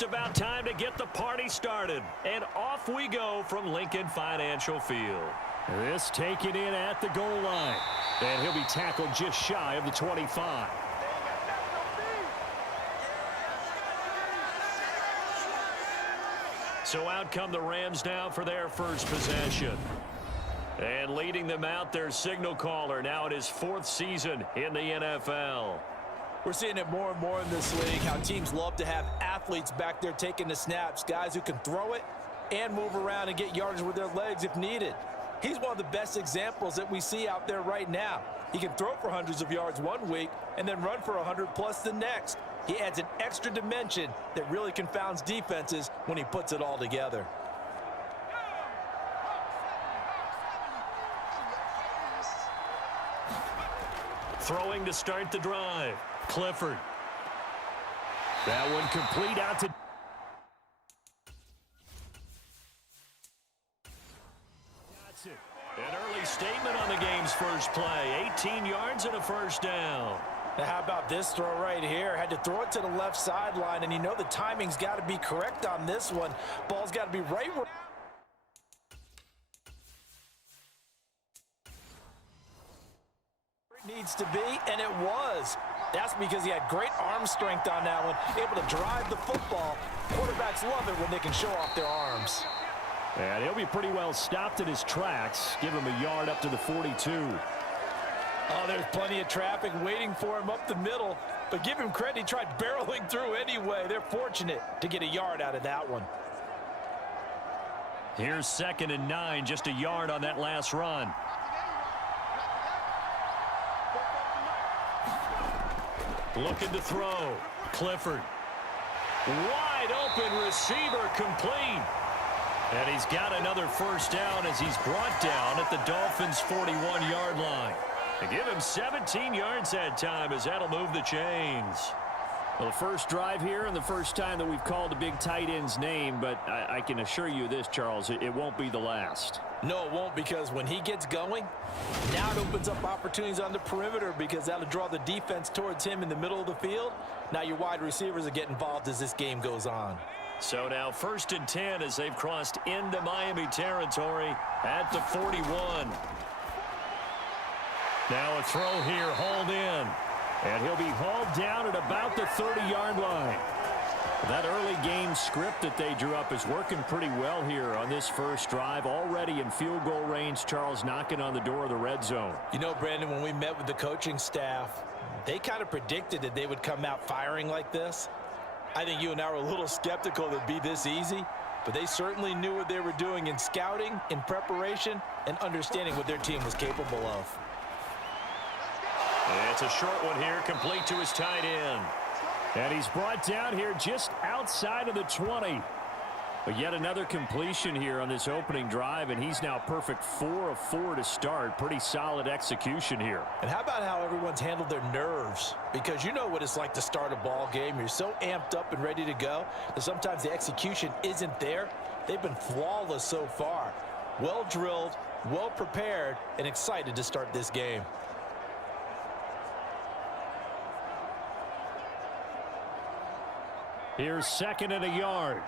just about time to get the party started. And off we go from Lincoln Financial Field. This taken in at the goal line. And he'll be tackled just shy of the 25. So out come the Rams now for their first possession. And leading them out, their signal caller, now in his 4th season in the NFL. We're seeing it more and more in this league, how teams love to have athletes back there taking the snaps, guys who can throw it and move around and get yardage with their legs if needed. He's one of the best examples that we see out there right now. He can throw for hundreds of yards one week and then run for 100+ the next. He adds an extra dimension that really confounds defenses when he puts it all together. Throwing to start the drive. Clifford. That one complete out to... An early statement on the game's first play. 18 yards and a first down. Now how about this throw right here? Had to throw it to the left sideline, and you know the timing's got to be correct on this one. Ball's got to be right where it needs to be, and it was. That's because he had great arm strength on that one, able to drive the football. Quarterbacks love it when they can show off their arms. And he'll be pretty well stopped in his tracks. Give him a yard up to the 42. Oh, there's plenty of traffic waiting for him up the middle. But give him credit, he tried barreling through anyway. They're fortunate to get a yard out of that one. Here's 2nd and 9, just a yard on that last run. Looking to throw. Clifford. Wide open receiver, complete. And he's got another first down as he's brought down at the Dolphins' 41-yard line. They give him 17 yards that time as that'll move the chains. Well, the first drive here and the first time that we've called a big tight end's name, but I can assure you this, Charles, it won't be the last. No, it won't, because when he gets going, now it opens up opportunities on the perimeter because that'll draw the defense towards him in the middle of the field. Now your wide receivers will get involved as this game goes on. So now 1st and 10 as they've crossed into Miami territory at the 41. Now a throw here, hauled in. And he'll be hauled down at about the 30-yard line. That early game script that they drew up is working pretty well here on this first drive. Already in field goal range, Charles knocking on the door of the red zone. You know, Brandon, when we met with the coaching staff, they kind of predicted that they would come out firing like this. I think you and I were a little skeptical that it'd be this easy, but they certainly knew what they were doing in scouting, in preparation, and understanding what their team was capable of. It's a short one here, complete to his tight end. And he's brought down here just outside of the 20. But yet another completion here on this opening drive, and he's now perfect 4 of 4 to start. Pretty solid execution here. And how about how everyone's handled their nerves? Because you know what it's like to start a ball game. You're so amped up and ready to go that sometimes the execution isn't there. They've been flawless so far. Well drilled, well prepared, and excited to start this game. Here's 2nd and a yard.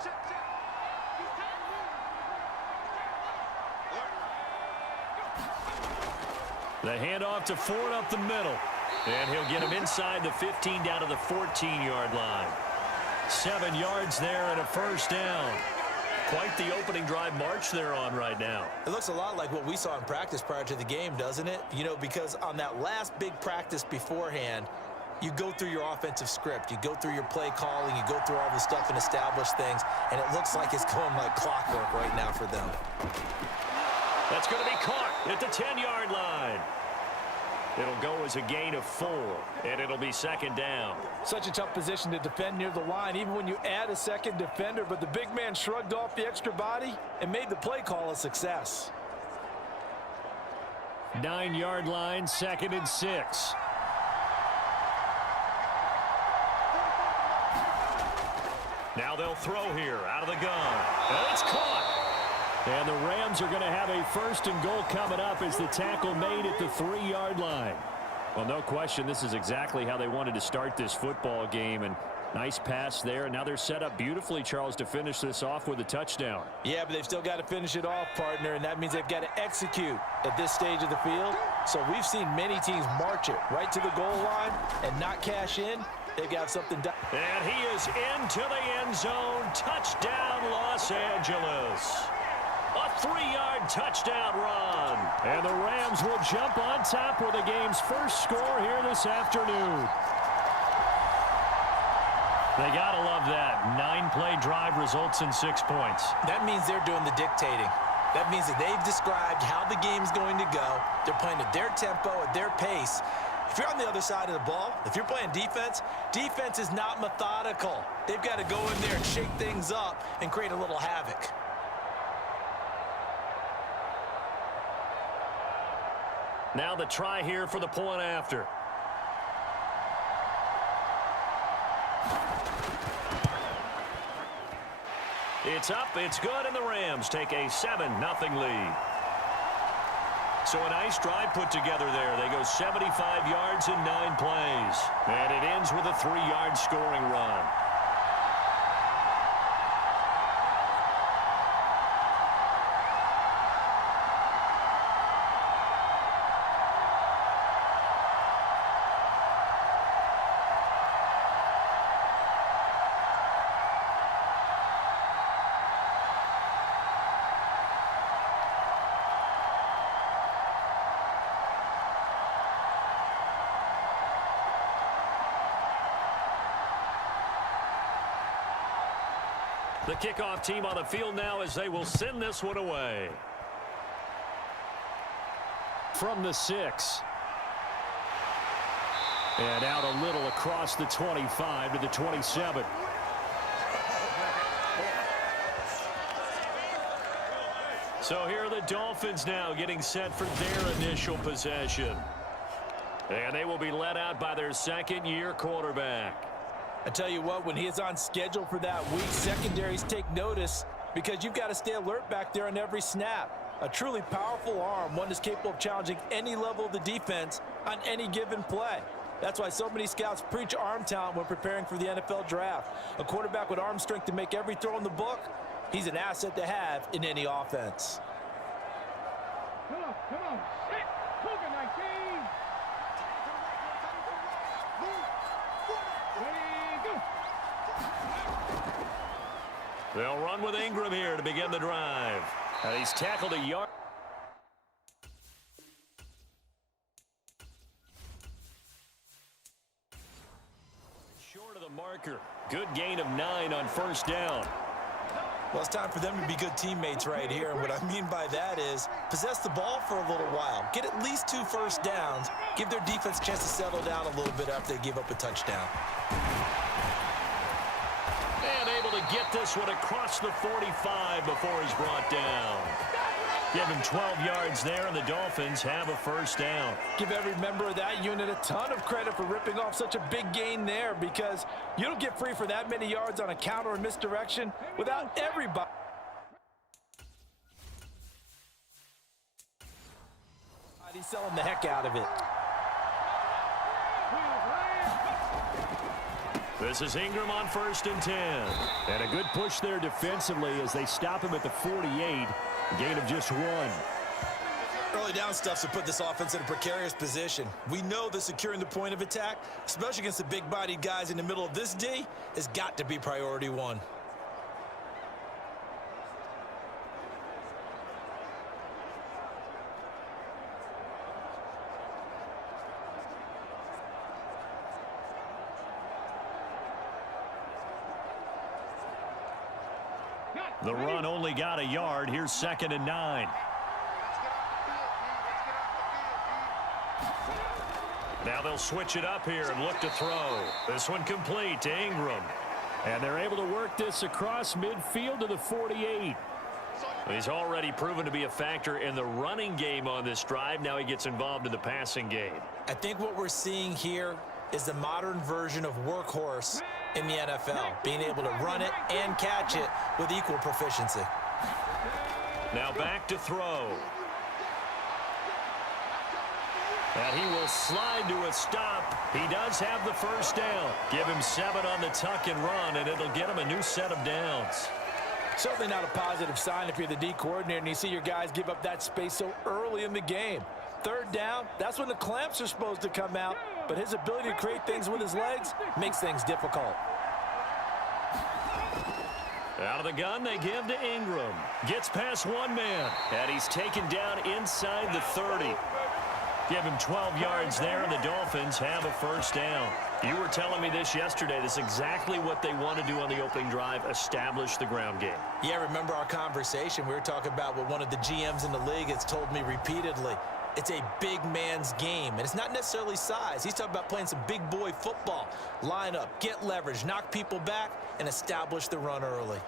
The handoff to Ford up the middle. And he'll get him inside the 15 down to the 14-yard line. 7 yards there and a first down. Quite the opening drive march they're on right now. It looks a lot like what we saw in practice prior to the game, doesn't it? You know, because on that last big practice beforehand, you go through your offensive script. You go through your play calling. You go through all the stuff and establish things. And it looks like it's going like clockwork right now for them. That's going to be caught at the 10-yard line. It'll go as a gain of 4, and it'll be 2nd down. Such a tough position to defend near the line, even when you add a second defender. But the big man shrugged off the extra body and made the play call a success. 9-yard line, 2nd and 6. Now they'll throw here out of the gun. And it's caught. And the Rams are going to have a 1st and goal coming up as the tackle made at the 3-yard line. Well, no question, this is exactly how they wanted to start this football game. And Nice pass there. Now they're set up beautifully, Charles, to finish this off with a touchdown. Yeah, but they've still got to finish it off, partner, and that means they've got to execute at this stage of the field. So we've seen many teams march it right to the goal line and not cash in. They've got something done. And he is into the end zone. Touchdown, Los Angeles. A 3-yard touchdown run. And the Rams will jump on top with the game's first score here this afternoon. They got to love that. 9-play drive results in 6 points. That means they're doing the dictating. That means that they've described how the game's going to go. They're playing at their tempo, at their pace. If you're on the other side of the ball, if you're playing defense, defense is not methodical. They've got to go in there and shake things up and create a little havoc. Now the try here for the point after. It's up, it's good, and the Rams take a 7-0 lead. So a nice drive put together there. They go 75 yards in 9 plays. And it ends with a 3-yard scoring run. The kickoff team on the field now as they will send this one away. From the 6. And out a little across the 25 to the 27. So here are the Dolphins now getting set for their initial possession. And they will be led out by their second-year quarterback. I tell you what, when he is on schedule for that week, secondaries take notice because you've got to stay alert back there on every snap. A truly powerful arm, one that's capable of challenging any level of the defense on any given play. That's why so many scouts preach arm talent when preparing for the NFL draft. A quarterback with arm strength to make every throw in the book, he's an asset to have in any offense. Come on, sit, Bokin 19. They'll run with Ingram here to begin the drive. And he's tackled a yard. Short of the marker. Good gain of 9 on first down. Well, it's time for them to be good teammates right here. And what I mean by that is possess the ball for a little while. Get at least 2 first downs. Give their defense a chance to settle down a little bit after they give up a touchdown. And able to get this one across the 45 before he's brought down. Give him 12 yards there, and the Dolphins have a first down. Give every member of that unit a ton of credit for ripping off such a big gain there, because you don't get free for that many yards on a counter or misdirection without everybody. He's selling the heck out of it. This is Ingram on 1st and 10. And a good push there defensively as they stop him at the 48. Gain of just 1. Early down stuff's to put this offense in a precarious position. We know that securing the point of attack, especially against the big-bodied guys in the middle of this D, has got to be priority 1. The run only got a yard. Here's 2nd and 9. Now they'll switch it up here and look to throw. This one complete to Ingram. And they're able to work this across midfield to the 48. He's already proven to be a factor in the running game on this drive. Now he gets involved in the passing game. I think what we're seeing here is the modern version of workhorse in the NFL, being able to run it and catch it with equal proficiency. Now back to throw. And he will slide to a stop. He does have the first down. Give him 7 on the tuck and run, and it'll get him a new set of downs. Certainly not a positive sign if you're the D coordinator and you see your guys give up that space so early in the game. 3rd down, that's when the clamps are supposed to come out, but his ability to create things with his legs makes things difficult. Out of the gun, they give to Ingram. Gets past one man, and he's taken down inside the 30. Give him 12 yards there, and the Dolphins have a first down. You were telling me this yesterday. This is exactly what they want to do on the opening drive, establish the ground game. Yeah, remember our conversation? We were talking about what one of the GMs in the league has told me repeatedly. It's a big man's game, and it's not necessarily size. He's talking about playing some big boy football. Line up, get leverage, knock people back, and establish the run early.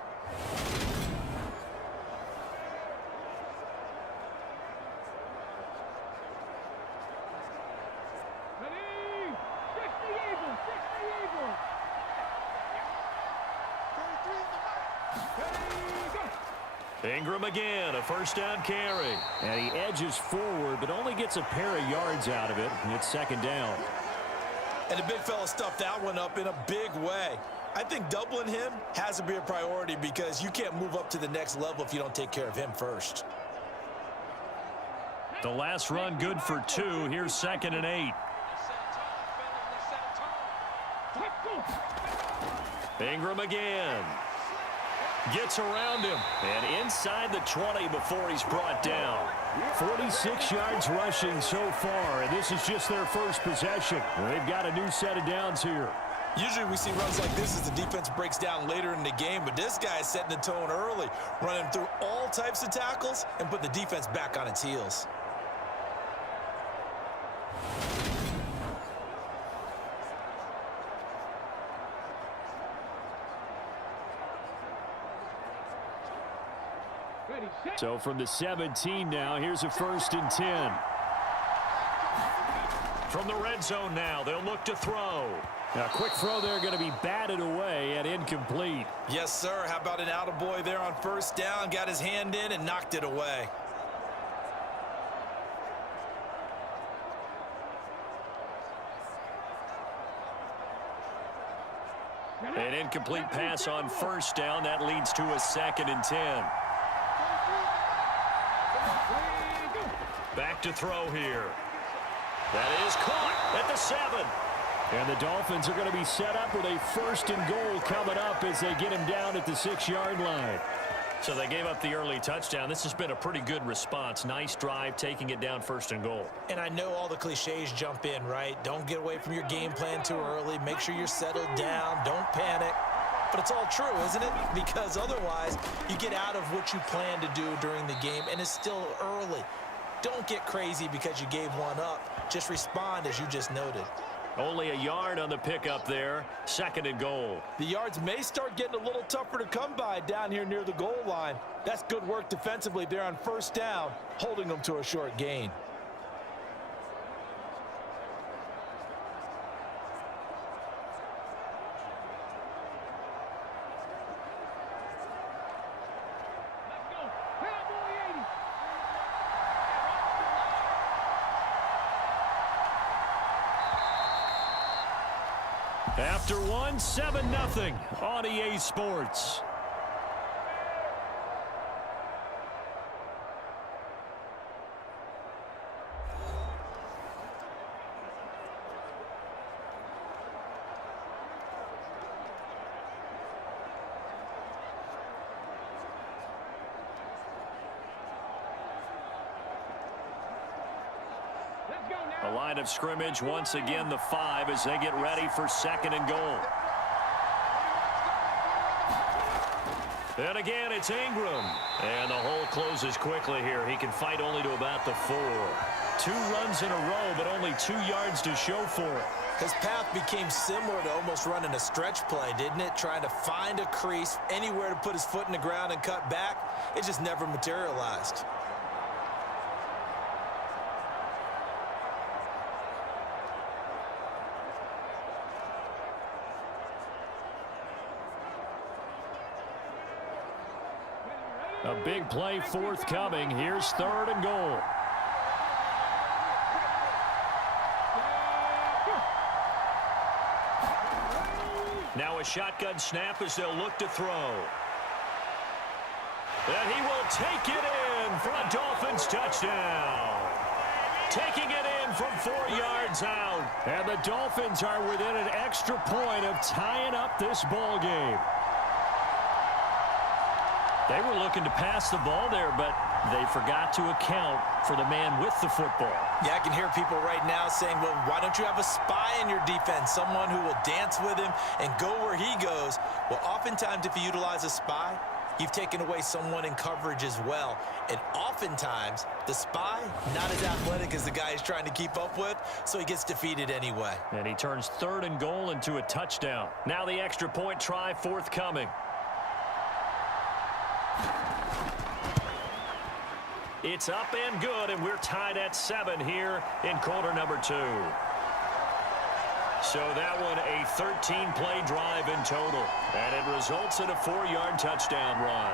Ingram again, a first down carry. And he edges forward, but only gets a pair of yards out of it. And it's 2nd down. And the big fella stuffed that one up in a big way. I think doubling him has to be a priority because you can't move up to the next level if you don't take care of him first. The last run good for 2. Here's 2nd and 8. Ingram again. Gets around him. And inside the 20 before he's brought down. 46 yards rushing so far, and this is just their first possession. They've got a new set of downs here. Usually we see runs like this as the defense breaks down later in the game, but this guy is setting the tone early, running through all types of tackles and put the defense back on its heels. So from the 17 now, here's a 1st and 10. From the red zone now, they'll look to throw. Now, a quick throw there going to be batted away and incomplete. Yes, sir. How about an attaboy there on 1st down? Got his hand in and knocked it away. An incomplete pass on 1st down. That leads to a 2nd and 10. Back to throw here. That is caught at the 7. And the Dolphins are going to be set up with a 1st and goal coming up as they get him down at the 6-yard line. So they gave up the early touchdown. This has been a pretty good response. Nice drive, taking it down 1st and goal. And I know all the cliches jump in, right? Don't get away from your game plan too early. Make sure you're settled down. Don't panic. But it's all true, isn't it? Because otherwise, you get out of what you plan to do during the game, and it's still early. Don't get crazy because you gave one up. Just respond as you just noted. Only a yard on the pickup there. 2nd and goal. The yards may start getting a little tougher to come by down here near the goal line. That's good work defensively there on 1st down, holding them to a short gain. After one, 7-0 on EA Sports. A line of scrimmage once again, the 5 as they get ready for 2nd and goal. And again, it's Ingram. And the hole closes quickly here. He can fight only to about the 4. 2 runs in a row, but only 2 yards to show for it. His path became similar to almost running a stretch play, didn't it? Trying to find a crease, anywhere to put his foot in the ground and cut back. It just never materialized. A big play forthcoming. Here's 3rd and goal. a shotgun snap as they'll look to throw. And he will take it in for a Dolphins touchdown. Taking it in from 4 yards out. And the Dolphins are within an extra point of tying up this ball game. They were looking to pass the ball there, but they forgot to account for the man with the football. Yeah, I can hear people right now saying, well, why don't you have a spy in your defense, someone who will dance with him and go where he goes? Well, oftentimes if you utilize a spy, you've taken away someone in coverage as well. And oftentimes, the spy, not as athletic as the guy he's trying to keep up with, so he gets defeated anyway. And he turns 3rd and goal into a touchdown. Now the extra point try forthcoming. It's up and good, and we're tied at 7 here in quarter number 2. So that one a 13-play drive in total, and it results in a 4-yard touchdown run.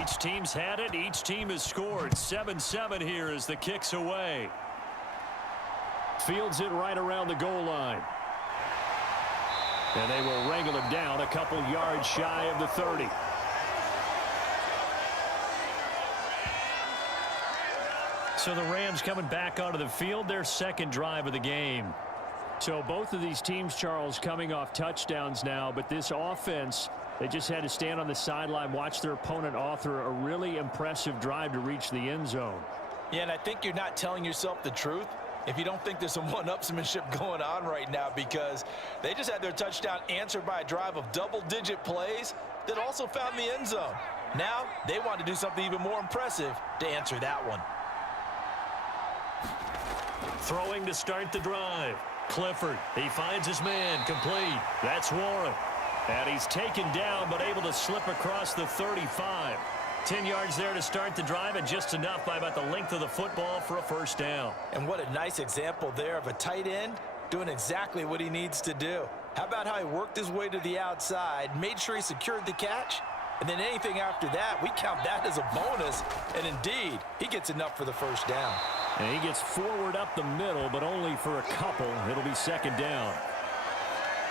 Each team's had it. Each team has scored. 7-7 here as the kick's away. Fields it right around the goal line. And they will wrangle him down a couple yards shy of the 30. So the Rams coming back onto the field, their 2nd drive of the game. So both of these teams, Charles, coming off touchdowns now, but this offense, they just had to stand on the sideline, watch their opponent author a really impressive drive to reach the end zone. Yeah, and I think you're not telling yourself the truth if you don't think there's some one-upsmanship going on right now, because they just had their touchdown answered by a drive of double-digit plays that also found the end zone. Now they want to do something even more impressive to answer that one. Throwing to start the drive. Clifford, he finds his man, complete. That's Warren. And he's taken down, but able to slip across the 35. 10 yards there to start the drive, and just enough by about the length of the football for a 1st down. And what a nice example there of a tight end doing exactly what he needs to do. How about how he worked his way to the outside, made sure he secured the catch, and then anything after that, we count that as a bonus. And indeed, he gets enough for the 1st down. And he gets forward up the middle, but only for a couple. It'll be 2nd down.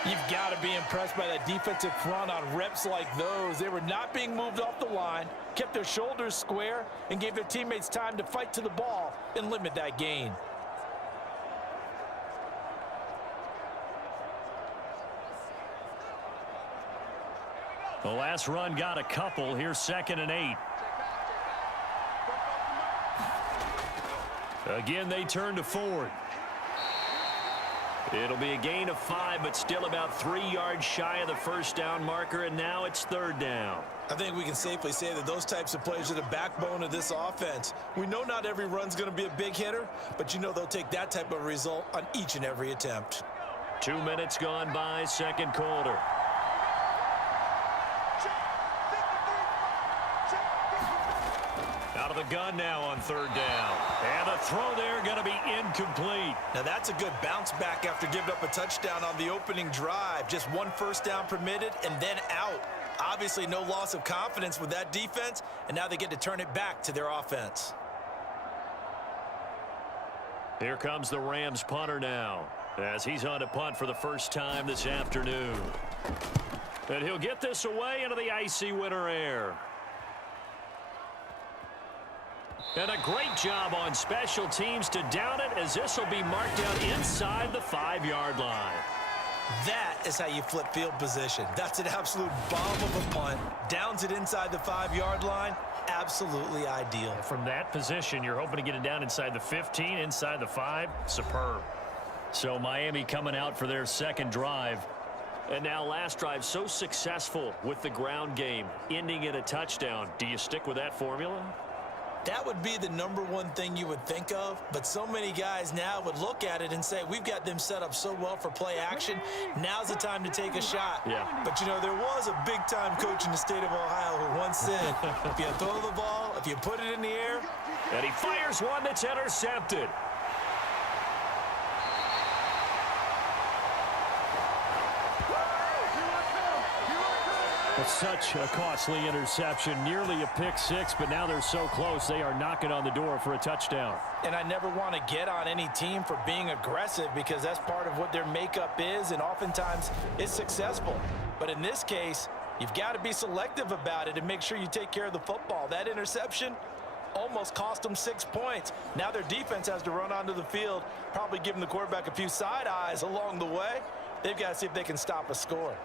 You've got to be impressed by that defensive front on reps like those. They were not being moved off the line, kept their shoulders square, and gave their teammates time to fight to the ball and limit that gain. The last run got a couple. Here's 2nd and 8. Again, they turn to Ford. It'll be a gain of 5, but still about 3 yards shy of the 1st down marker, and now it's 3rd down. I think we can safely say that those types of plays are the backbone of this offense. We know not every run's going to be a big hitter, but you know they'll take that type of result on each and every attempt. 2 minutes gone by, 2nd quarter. Out of the gun now on 3rd down. And the throw there going to be incomplete. Now that's a good bounce back after giving up a touchdown on the opening drive. Just 1 1st down permitted and then out. Obviously no loss of confidence with that defense, and now they get to turn it back to their offense. Here comes the Rams punter now, as he's on to punt for the 1st time this afternoon. And he'll get this away into the icy winter air. And a great job on special teams to down it, as this will be marked down inside the 5-yard line. That is how you flip field position. That's an absolute bomb of a punt. Downs it inside the 5-yard line. Absolutely ideal. From that position, you're hoping to get it down inside the 15, inside the 5. Superb. So Miami coming out for their 2nd drive. And now last drive so successful with the ground game, ending in a touchdown. Do you stick with that formula? That would be the #1 thing you would think of, but so many guys now would look at it and say, we've got them set up so well for play action. Now's the time to take a shot. Yeah. But, you know, there was a big-time coach in the state of Ohio who once said, if you throw the ball, if you put it in the air. And he fires one that's intercepted. It's such a costly interception, nearly a pick six, but now they're so close they are knocking on the door for a touchdown. And I never want to get on any team for being aggressive because that's part of what their makeup is, and oftentimes it's successful. But in this case, you've got to be selective about it and make sure you take care of the football. That interception almost cost them 6 points. Now their defense has to run onto the field, probably giving the quarterback a few side eyes along the way. They've got to see if they can stop a score.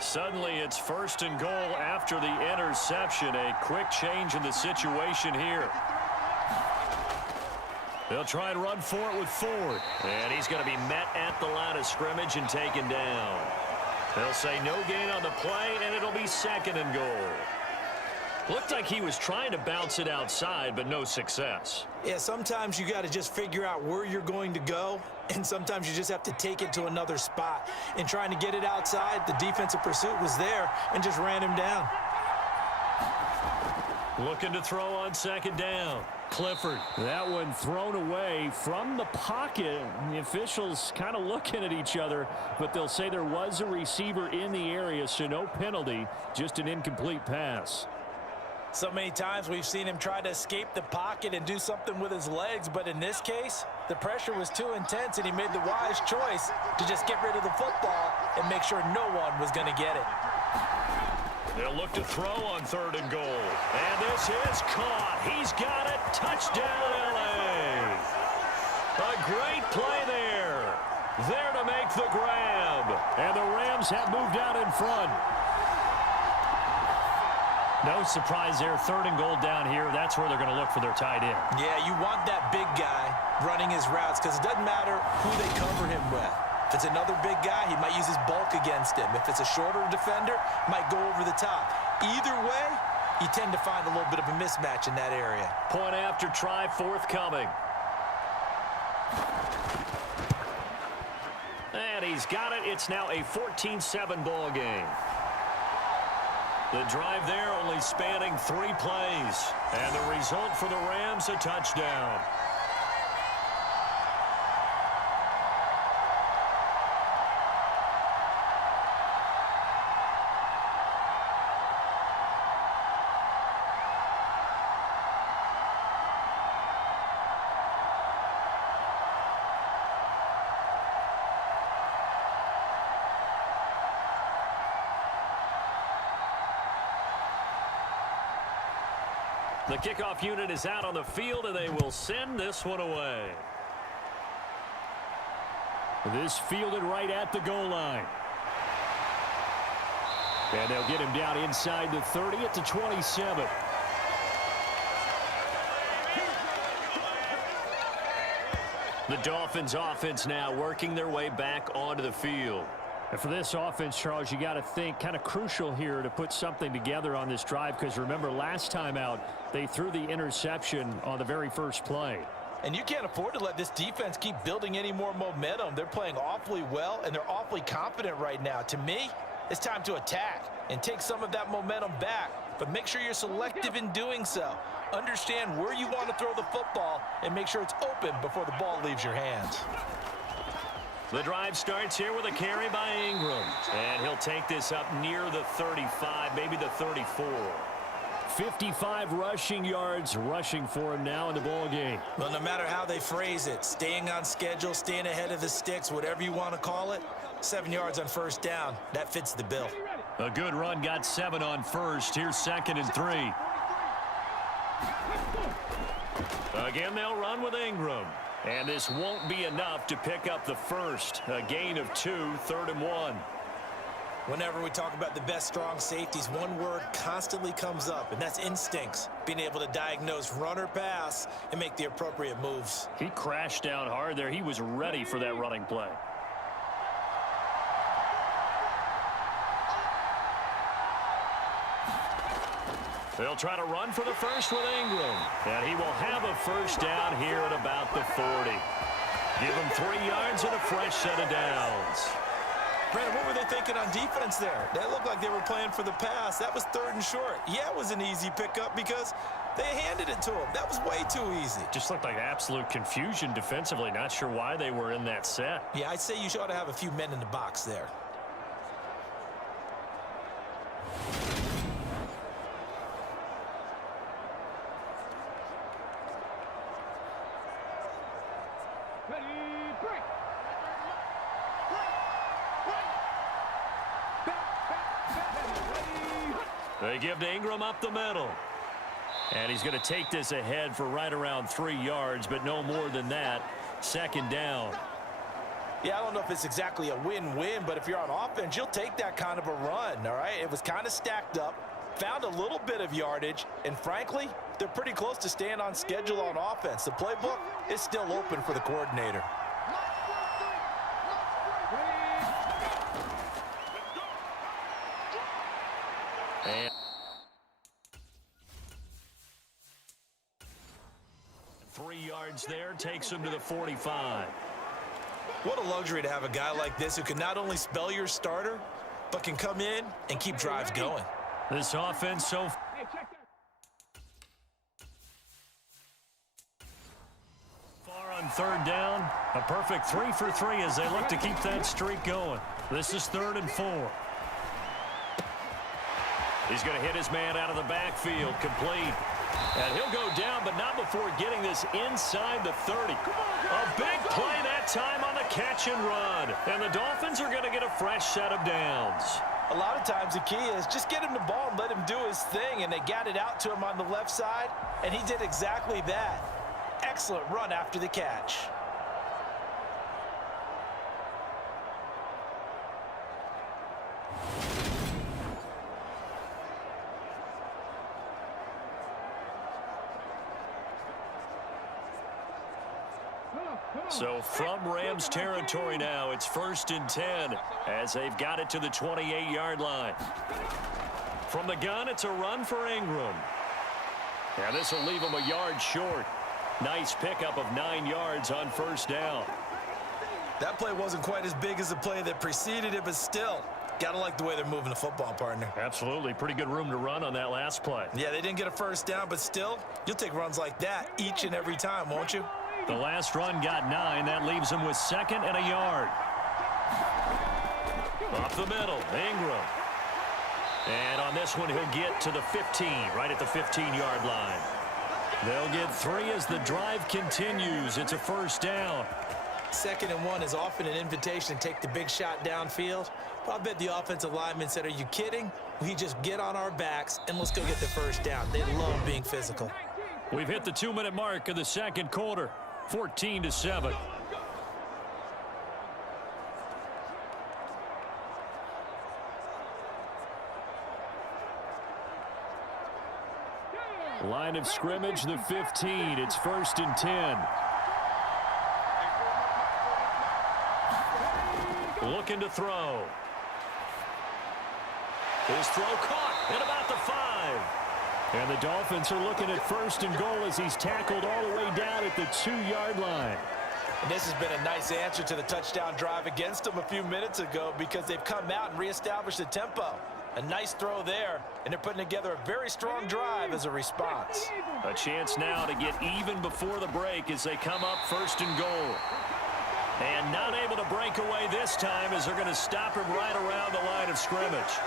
Suddenly it's 1st and goal after the interception. A quick change in the situation here. They'll try and run for it with Ford. And he's going to be met at the line of scrimmage and taken down. They'll say no gain on the play, and it'll be 2nd and goal. Looked like he was trying to bounce it outside, but no success. Yeah, sometimes you got to just figure out where you're going to go, and sometimes you just have to take it to another spot. And trying to get it outside, the defensive pursuit was there and just ran him down. Looking to throw on 2nd down. Clifford. That one thrown away from the pocket. The officials kind of looking at each other, but they'll say there was a receiver in the area, so no penalty, just an incomplete pass. So many times we've seen him try to escape the pocket and do something with his legs, but in this case, the pressure was too intense, and he made the wise choice to just get rid of the football and make sure no one was going to get it. They'll look to throw on 3rd and goal. And this is caught. He's got it. Touchdown, L.A. A great play there. There to make the grab. And the Rams have moved out in front. No surprise there. 3rd and goal down here. That's where they're going to look for their tight end. Yeah, you want that big guy running his routes because it doesn't matter who they cover him with. If it's another big guy, he might use his bulk against him. If it's a shorter defender, might go over the top. Either way, you tend to find a little bit of a mismatch in that area. Point after try forthcoming. And he's got it. It's now a 14-7 ball game. The drive there only spanning 3 plays. And the result for the Rams, a touchdown. The kickoff unit is out on the field, and they will send this one away. This fielded right at the goal line. And they'll get him down inside the 30 at the 27. The Dolphins offense now working their way back onto the field. And for this offense, Charles, you got to think kind of crucial here to put something together on this drive, because remember last time out they threw the interception on the very first play. And you can't afford to let this defense keep building any more momentum. They're playing awfully well, and they're awfully confident right now. To me, it's time to attack and take some of that momentum back, but make sure you're selective in doing so. Understand where you want to throw the football and make sure it's open before the ball leaves your hands. The drive starts here with a carry by Ingram. And he'll take this up near the 35, maybe the 34. 55 rushing yards rushing for him now in the ball game. Well, no matter how they phrase it, staying on schedule, staying ahead of the sticks, whatever you want to call it, 7 yards on first down, that fits the bill. A good run, got 7 on first. Here's 2nd and 3. Again, they'll run with Ingram. And this won't be enough to pick up the first. A gain of 2, 3rd and 1. Whenever we talk about the best strong safeties, one word constantly comes up, and that's instincts. Being able to diagnose run or pass and make the appropriate moves. He crashed down hard there. He was ready for that running play. They'll try to run for the first with Ingram. And he will have a first down here at about the 40. Give him 3 yards and a fresh set of downs. Brandon, what were they thinking on defense there? That looked like they were playing for the pass. That was 3rd and short. Yeah, it was an easy pickup because they handed it to him. That was way too easy. Just looked like absolute confusion defensively. Not sure why they were in that set. Yeah, I'd say you ought to have a few men in the box there. They give to Ingram up the middle. And he's going to take this ahead for right around 3 yards, but no more than that. 2nd down. Yeah, I don't know if it's exactly a win-win, but if you're on offense, you'll take that kind of a run, all right? It was kind of stacked up, found a little bit of yardage, and frankly, they're pretty close to staying on schedule on offense. The playbook is still open for the coordinator. And 3 yards there takes him to the 45. What a luxury to have a guy like this who can not only spell your starter, but can come in and keep drives going. This offense so far on 3rd down. A perfect 3 for 3 as they look to keep that streak going. This is 3rd and 4. He's going to hit his man out of the backfield, complete. And he'll go down, but not before getting this inside the 30. A big play that time on the catch and run. And the Dolphins are going to get a fresh set of downs. A lot of times the key is just get him the ball and let him do his thing, and they got it out to him on the left side, and he did exactly that. Excellent run after the catch. So from Rams territory now, it's 1st and 10 as they've got it to the 28-yard line. From the gun, it's a run for Ingram. And this will leave him a yard short. Nice pickup of 9 yards on 1st down. That play wasn't quite as big as the play that preceded it, but still, gotta like the way they're moving the football, partner. Absolutely. Pretty good room to run on that last play. Yeah, they didn't get a first down, but still, you'll take runs like that each and every time, won't you? The last run got 9. That leaves him with 2nd and a yard. Up the middle, Ingram. And on this one, he'll get to the 15, right at the 15-yard line. They'll get 3 as the drive continues. It's a 1st down. 2nd and 1 is often an invitation to take the big shot downfield. But I bet the offensive lineman said, are you kidding? We just get on our backs and let's go get the 1st down. They love being physical. We've hit the 2-minute mark of the 2nd quarter. 14-7. Line of scrimmage, the 15. It's 1st and 10. Looking to throw. His throw caught at about the 5. And the Dolphins are looking at 1st and goal as he's tackled all the way down at the 2-yard line. And this has been a nice answer to the touchdown drive against them a few minutes ago because they've come out and reestablished the tempo. A nice throw there, and they're putting together a very strong drive as a response. A chance now to get even before the break as they come up 1st and goal. And not able to break away this time as they're going to stop him right around the line of scrimmage.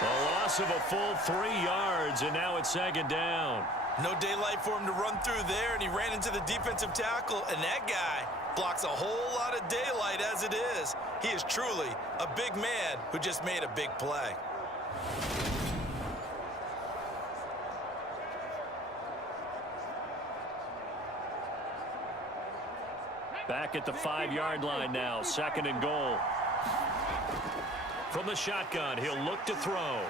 A loss of a full 3 yards, and now it's 2nd down. No daylight for him to run through there, and he ran into the defensive tackle, and that guy blocks a whole lot of daylight as it is. He is truly a big man who just made a big play. Back at the 5-yard line now, 2nd and goal. From the shotgun, he'll look to throw.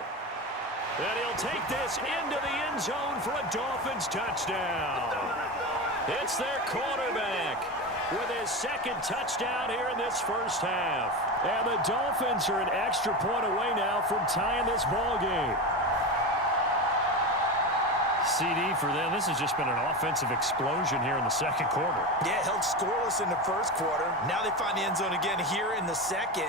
And he'll take this into the end zone for a Dolphins touchdown. It's their quarterback with his 2nd touchdown here in this 1st half. And the Dolphins are an extra point away now from tying this ball game. CD for them. This has just been an offensive explosion here in the second quarter. Yeah, held scoreless in the first quarter. Now they find the end zone again here in the second.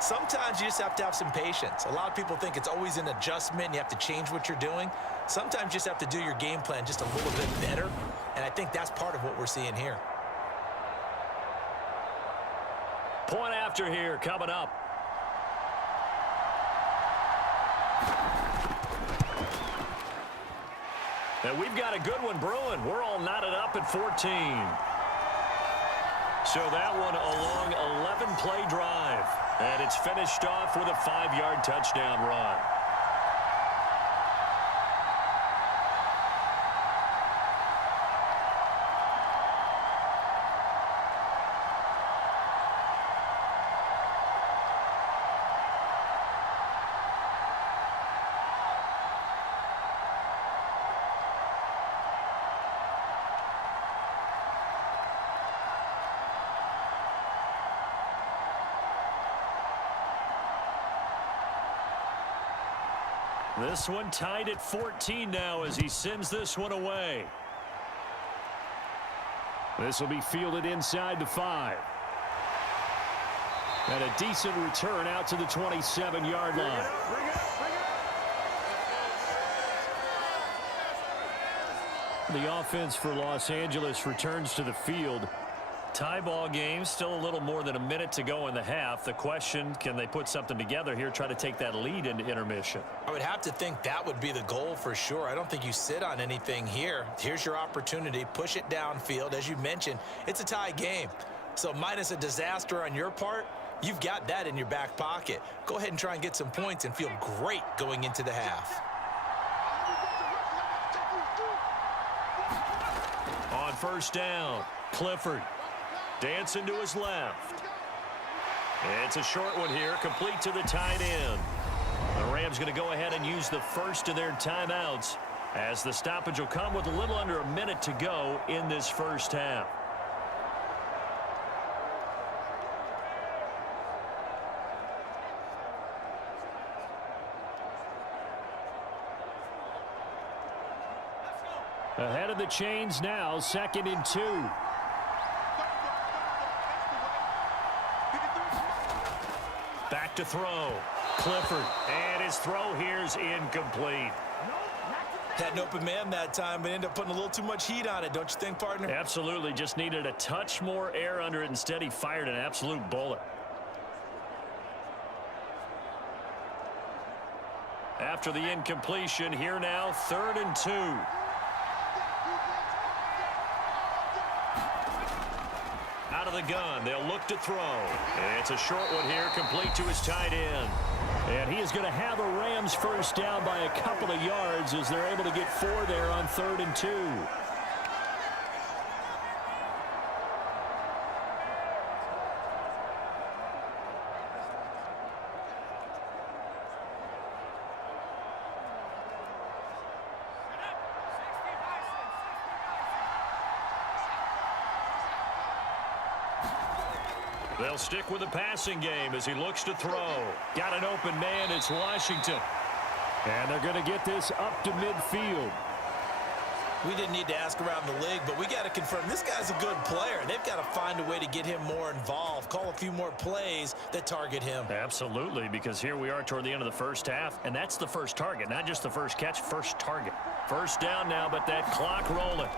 Sometimes you just have to have some patience. A lot of people think it's always an adjustment. You have to change what you're doing. Sometimes you just have to do your game plan just a little bit better, and I think that's part of what we're seeing here. Point after here coming up. And we've got a good one brewing. We're all knotted up at 14. So that one a long 11-play drive. And it's finished off with a 5-yard touchdown run. This one tied at 14 now as he sends this one away. This will be fielded inside the 5. And a decent return out to the 27-yard line. The offense for Los Angeles returns to the field. Tie ball game, still a little more than a minute to go in the half. The question, can they put something together here, try to take that lead into intermission? I would have to think that would be the goal for sure. I don't think you sit on anything here. Here's your opportunity. Push it downfield. As you mentioned, it's a tie game. So minus a disaster on your part, you've got that in your back pocket. Go ahead and try and get some points and feel great going into the half. On first down, Clifford. Dancing to his left. It's a short one here, complete to the tight end. The Rams going to go ahead and use the first of their timeouts as the stoppage will come with a little under a minute to go in this first half. Ahead of the chains now, 2nd and 2. Back to throw. Clifford. And his throw here is incomplete. Had an open man that time, but ended up putting a little too much heat on it, don't you think, partner? Absolutely. Just needed a touch more air under it. Instead, he fired an absolute bullet. After the incompletion, here now, 3rd and 2. Out of the gun, they'll look to throw. And it's a short one here, complete to his tight end. And he is going to have a Rams first down by a couple of yards as they're able to get 4 there on 3rd and 2. They'll stick with the passing game as he looks to throw. Got an open man. It's Washington. And they're going to get this up to midfield. We didn't need to ask around the league, but we got to confirm this guy's a good player. They've got to find a way to get him more involved, call a few more plays that target him. Absolutely, because here we are toward the end of the first half, and that's the first target, not just the first catch, first target. First down now, but that clock rolling.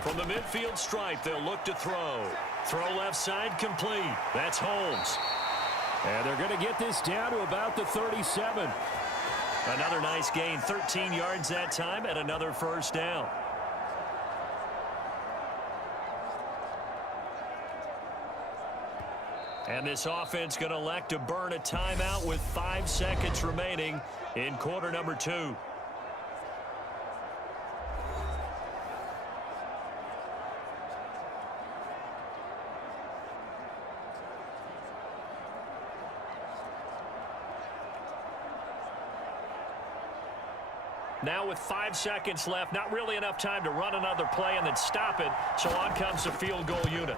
From the midfield stripe, they'll look to throw. Throw left side complete. That's Holmes. And they're going to get this down to about the 37. Another nice gain, 13 yards that time, and another first down. And this offense going to elect to burn a timeout with 5 seconds remaining in quarter number 2. Now with 5 seconds left, not really enough time to run another play and then stop it, so on comes the field goal unit.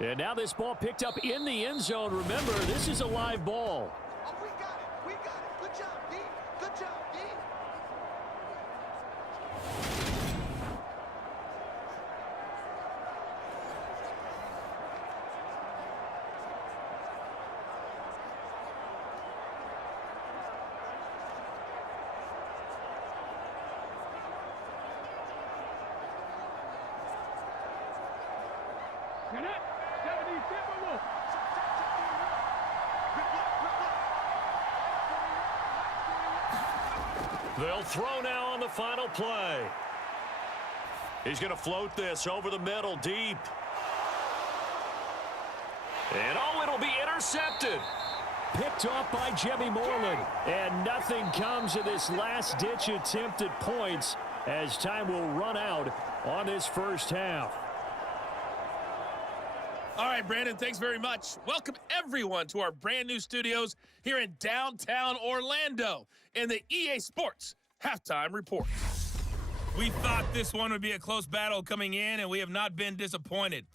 And now this ball picked up in the end zone. Remember, this is a live ball. Oh, we got it. We got it. Good job, D. Good job, D. hit. 77 Wolf. They'll throw now on the final play. He's going to float this over the middle deep. And it'll be intercepted. Picked off by Jimmy Moreland. And nothing comes of this last-ditch attempt at points as time will run out on this first half. All right, Brandon, thanks very much. Welcome, everyone, to our brand-new studios here in downtown Orlando in the EA Sports Halftime Report. We thought this one would be a close battle coming in, and we have not been disappointed.